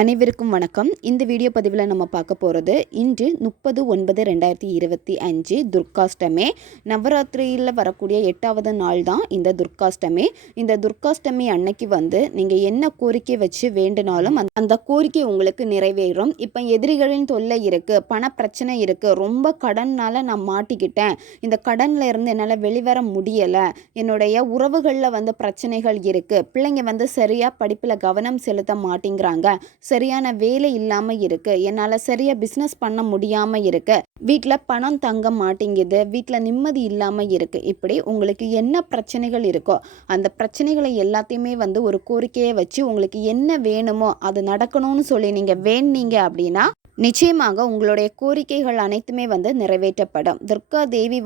அனைவருக்கும் வணக்கம். இந்த வீடியோ பதிவில் நம்ம பார்க்க போகிறது இன்று 30/9/2025 துர்காஷ்டமி. நவராத்திரியில் வரக்கூடிய 8வது நாள் தான் இந்த துர்காஷ்டமி. இந்த துர்காஷ்டமி அன்னைக்கு நீங்கள் என்ன கோரிக்கை வச்சு வேண்டினாலும் அந்த கோரிக்கை உங்களுக்கு நிறைவேறும். இப்போ எதிரிகளின் தொல்லை இருக்குது, பண பிரச்சனை இருக்குது, ரொம்ப கடனால் நான் மாட்டிக்கிட்டேன், இந்த கடனில் இருந்து என்னால் வெளிவர முடியலை, என்னுடைய உறவுகளில் பிரச்சனைகள் இருக்குது, பிள்ளைங்க சரியாக படிப்பில் கவனம் செலுத்த மாட்டேங்கிறாங்க, சரியான வேலை இல்லாமல் இருக்குது, என்னால் சரியாக பிஸ்னஸ் பண்ண முடியாமல் இருக்குது, வீட்டில் பணம் தங்க மாட்டேங்குது, வீட்டில் நிம்மதி இல்லாமல் இருக்குது, இப்படி உங்களுக்கு என்ன பிரச்சனைகள் இருக்கோ அந்த பிரச்சனைகளை எல்லாத்தையுமே ஒரு கோரிக்கையை வச்சு உங்களுக்கு என்ன வேணுமோ அது நடக்கணும்னு சொல்லி நீங்கள் வேண்டீங்க அப்படின்னா நிச்சயமாக உங்களுடைய கோரிக்கைகள் அனைத்துமே நிறைவேற்றப்படும். துர்கா தேவி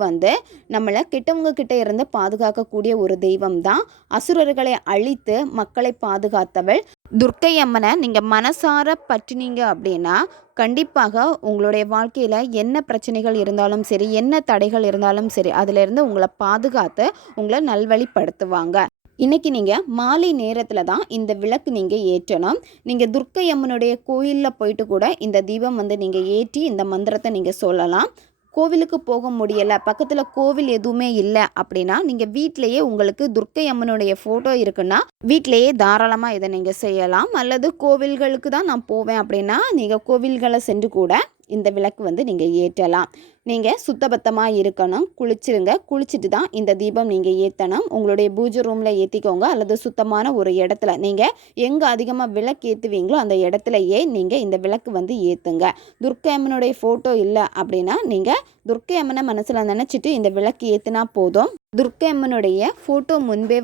நம்மளை கெட்டவங்க கிட்ட இருந்து பாதுகாக்கக்கூடிய ஒரு தெய்வம் தான். அசுரர்களை அழித்து மக்களை பாதுகாத்தவள் துர்க்கை அம்மனை நீங்கள் மனசார பற்றினீங்க அப்படின்னா கண்டிப்பாக உங்களுடைய வாழ்க்கையில் என்ன பிரச்சனைகள் இருந்தாலும் சரி, என்ன தடைகள் இருந்தாலும் சரி, அதிலிருந்து உங்களை பாதுகாத்து உங்களை நல்வழிப்படுத்துவாங்க. இன்றைக்கி நீங்கள் மாலை நேரத்தில் தான் இந்த விளக்கு நீங்கள் ஏற்றணும். நீங்கள் துர்க்கை அம்மனுடைய கோயிலில் போயிட்டு கூட இந்த தீபம் நீங்கள் ஏற்றி இந்த மந்திரத்தை நீங்கள் சொல்லலாம். கோவிலுக்கு போக முடியலை, பக்கத்தில் கோவில் எதுவுமே இல்லை அப்படின்னா நீங்கள் வீட்டிலையே உங்களுக்கு துர்க்கை அம்மனுடைய ஃபோட்டோ இருக்குன்னா வீட்டிலையே தாராளமாக இதை நீங்கள் செய்யலாம். அல்லது கோவில்களுக்கு தான் நான் போவேன் அப்படின்னா நீங்கள் கோவில்களை சென்று கூட இந்த விளக்கு நீங்கள் ஏற்றலாம். நீங்கள் சுத்தபத்தமாக இருக்கணும், குளிச்சிருங்க. குளிச்சுட்டு தான் இந்த தீபம் நீங்கள் ஏற்றணும். உங்களுடைய பூஜை ரூமில் ஏற்றிக்கோங்க, அல்லது சுத்தமான ஒரு இடத்துல நீங்கள் எங்கே அதிகமாக விளக்கு ஏற்றுவீங்களோ அந்த இடத்துலையே நீங்கள் இந்த விளக்கு ஏற்றுங்க. துர்க்கை அம்மனுடைய ஃபோட்டோ இல்லை அப்படின்னா நீங்கள் துர்க்கை அம்மனை மனசில் நினச்சிட்டு இந்த விளக்கு ஏற்றினா போதும். துர்க்கை அம்மனுடைய ஃபோட்டோ முன்பே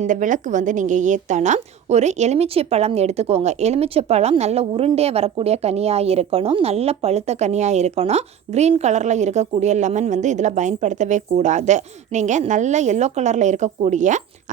இந்த விளக்கு நீங்கள் ஏற்றணும். ஒரு எலுமிச்சை பழம் எடுத்துக்கோங்க. எலுமிச்சை பழம் நல்ல உருண்டையாக வரக்கூடிய கனியாக இருக்கணும், நல்ல பழுத்த கனியாக இருக்கணும். க்ரீன் கலரில் இருக்கக்கூடிய லெமன் இதில் பயன்படுத்தவே கூடாது. நீங்கள் நல்ல எல்லோ கலரில் இருக்கக்கூடிய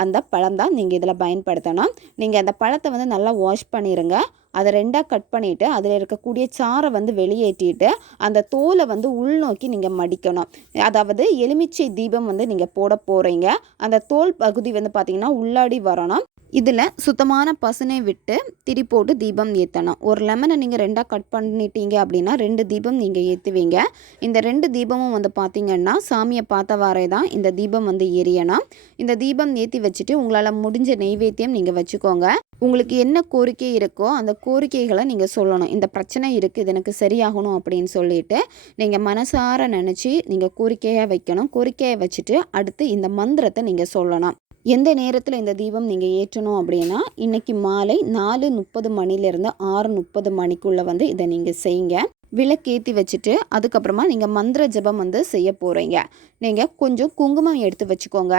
அந்த பழம் தான் நீங்கள் இதில் பயன்படுத்தணும். நீங்கள் அந்த பழத்தை நல்லா வாஷ் பண்ணிடுங்க. அதை ரெண்டாக கட் பண்ணிவிட்டு அதில் இருக்கக்கூடிய சாரை வெளியேற்றிட்டு அந்த தோலை உள்நோக்கி நீங்கள் மடிக்கணும். அதாவது எலுமிச்சை தீபம் நீங்கள் போட போகிறீங்க. அந்த தோல் பகுதி பார்த்திங்கன்னா உள்ளாடி வரணும். இதில் சுத்தமான பசுனை விட்டு திரி போட்டு தீபம் ஏற்றணும். ஒரு லெமனை நீங்கள் ரெண்டாக கட் பண்ணிட்டீங்க அப்படின்னா 2 தீபம் நீங்கள் ஏற்றுவீங்க. இந்த 2 தீபமும் பார்த்திங்கன்னா சாமியை பார்த்தவாறே தான் இந்த தீபம் எரியணும். இந்த தீபம் ஏற்றி வச்சுட்டு உங்களால் முடிஞ்ச நெய்வேத்தியம் நீங்கள் வச்சுக்கோங்க. உங்களுக்கு என்ன கோரிக்கை இருக்கோ அந்த கோரிக்கைகளை நீங்கள் சொல்லணும். இந்த பிரச்சனை இருக்குது, இது எனக்கு சரியாகணும் அப்படின்னு சொல்லிட்டு நீங்கள் மனசார நினச்சி நீங்கள் கோரிக்கையாக வைக்கணும். கோரிக்கையை வச்சுட்டு அடுத்து இந்த மந்திரத்தை நீங்கள் சொல்லணும். எந்த நேரத்தில் இந்த தீபம் நீங்கள் ஏற்றணும் அப்படின்னா இன்றைக்கி மாலை 4:30 மணிலேருந்து 6:30 மணிக்குள்ளே இதை நீங்கள் செய்யுங்க. விளக்கேற்றி வச்சுட்டு அதுக்கப்புறமா நீங்கள் மந்திர ஜபம் செய்ய போகிறீங்க. நீங்கள் கொஞ்சம் குங்குமம் எடுத்து வச்சுக்கோங்க.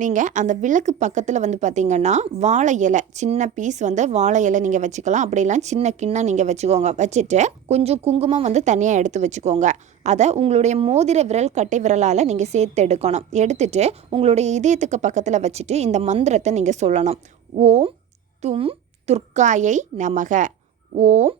நீங்கள் அந்த விளக்கு பக்கத்தில் பார்த்திங்கன்னா வாழை இலை, சின்ன பீஸ் வாழை இலை நீங்கள் வச்சுக்கலாம். அப்படிலாம் சின்ன கிண்ணம் நீங்கள் வச்சுக்கோங்க. வச்சுட்டு கொஞ்சம் குங்குமம் தனியாக எடுத்து வச்சுக்கோங்க. அதை உங்களுடைய மோதிர விரல் கட்டை விரலால் நீங்கள் சேர்த்து எடுக்கணும். எடுத்துட்டு உங்களுடைய இதயத்துக்கு பக்கத்தில் வச்சுட்டு இந்த மந்திரத்தை நீங்கள் சொல்லணும். ஓம் தும் துர்காயை நமக, ஓம்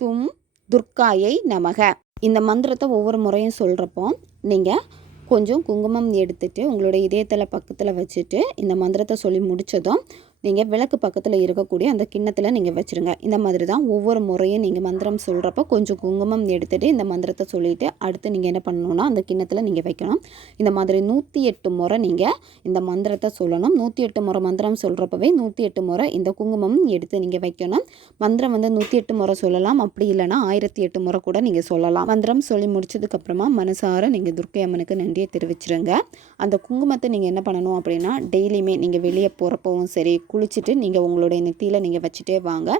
தும் துர்காயை நமக. இந்த மந்திரத்தை ஒவ்வொரு முறையும் சொல்கிறப்போ நீங்கள் கொஞ்சம் குங்குமம் எடுத்துட்டு உங்களுடைய இதயத்தில் பக்கத்தில் வச்சுட்டு இந்த மந்திரத்தை சொல்லி முடித்ததும் நீங்கள் விளக்கு பக்கத்தில் இருக்கக்கூடிய அந்த கிண்ணத்தில் நீங்கள் வச்சுருங்க. இந்த மாதிரி தான் ஒவ்வொரு முறையும் நீங்கள் மந்திரம் சொல்கிறப்ப கொஞ்சம் குங்குமம் எடுத்துகிட்டு இந்த மந்திரத்தை சொல்லிவிட்டு அடுத்து நீங்கள் என்ன பண்ணணுன்னா அந்த கிண்ணத்தில் நீங்கள் வைக்கணும். இந்த மாதிரி 108 முறை நீங்கள் இந்த மந்திரத்தை சொல்லணும். 108 முறை மந்திரம் சொல்கிறப்பவே 108 முறை இந்த குங்குமம் எடுத்து நீங்கள் வைக்கணும். மந்திரம் 108 முறை சொல்லலாம், அப்படி இல்லைனா 1008 முறை கூட நீங்கள் சொல்லலாம். மந்திரம் சொல்லி முடிச்சதுக்கப்புறமா மனசார நீங்கள் துர்க்கை அம்மனுக்கு நன்றியை தெரிவிச்சிருங்க. அந்த குங்குமத்தை நீங்கள் என்ன பண்ணணும் அப்படின்னா டெய்லியுமே நீங்கள் வெளியே போகிறப்பவும் சரி, குளிச்சுட்டு நீங்கள் உங்களுடைய நெத்தியில் நீங்கள் வச்சுட்டே வாங்க.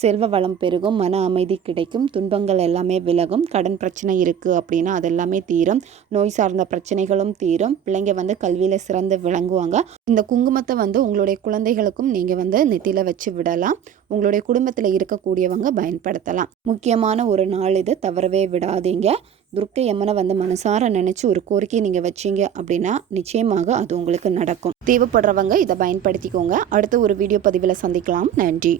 செல்வ வளம் பெருகும், மன அமைதி கிடைக்கும், துன்பங்கள் எல்லாமே விலகும், கடன் பிரச்சனை இருக்குது அப்படின்னா அதெல்லாமே தீரும், நோய் சார்ந்த பிரச்சனைகளும் தீரும், பிள்ளைங்க கல்வியில் சிறந்து விளங்குவாங்க. இந்த குங்குமத்தை உங்களுடைய குழந்தைகளுக்கும் நீங்கள் நெத்தியில் வச்சு விடலாம். உங்களுடைய குடும்பத்தில் இருக்கக்கூடியவங்க பயன்படுத்தலாம். முக்கியமான ஒரு நாள் இது, தவறவே விடாதீங்க. துர்க்கை அம்மனை மனசார நினச்சி ஒரு கோரிக்கை நீங்கள் வச்சிங்க அப்படின்னா நிச்சயமாக அது உங்களுக்கு நடக்கும். தேவைப்படுறவங்க இதை பயன்படுத்திக்கோங்க. அடுத்த ஒரு வீடியோ பதிவில் சந்திக்கலாம். நன்றி.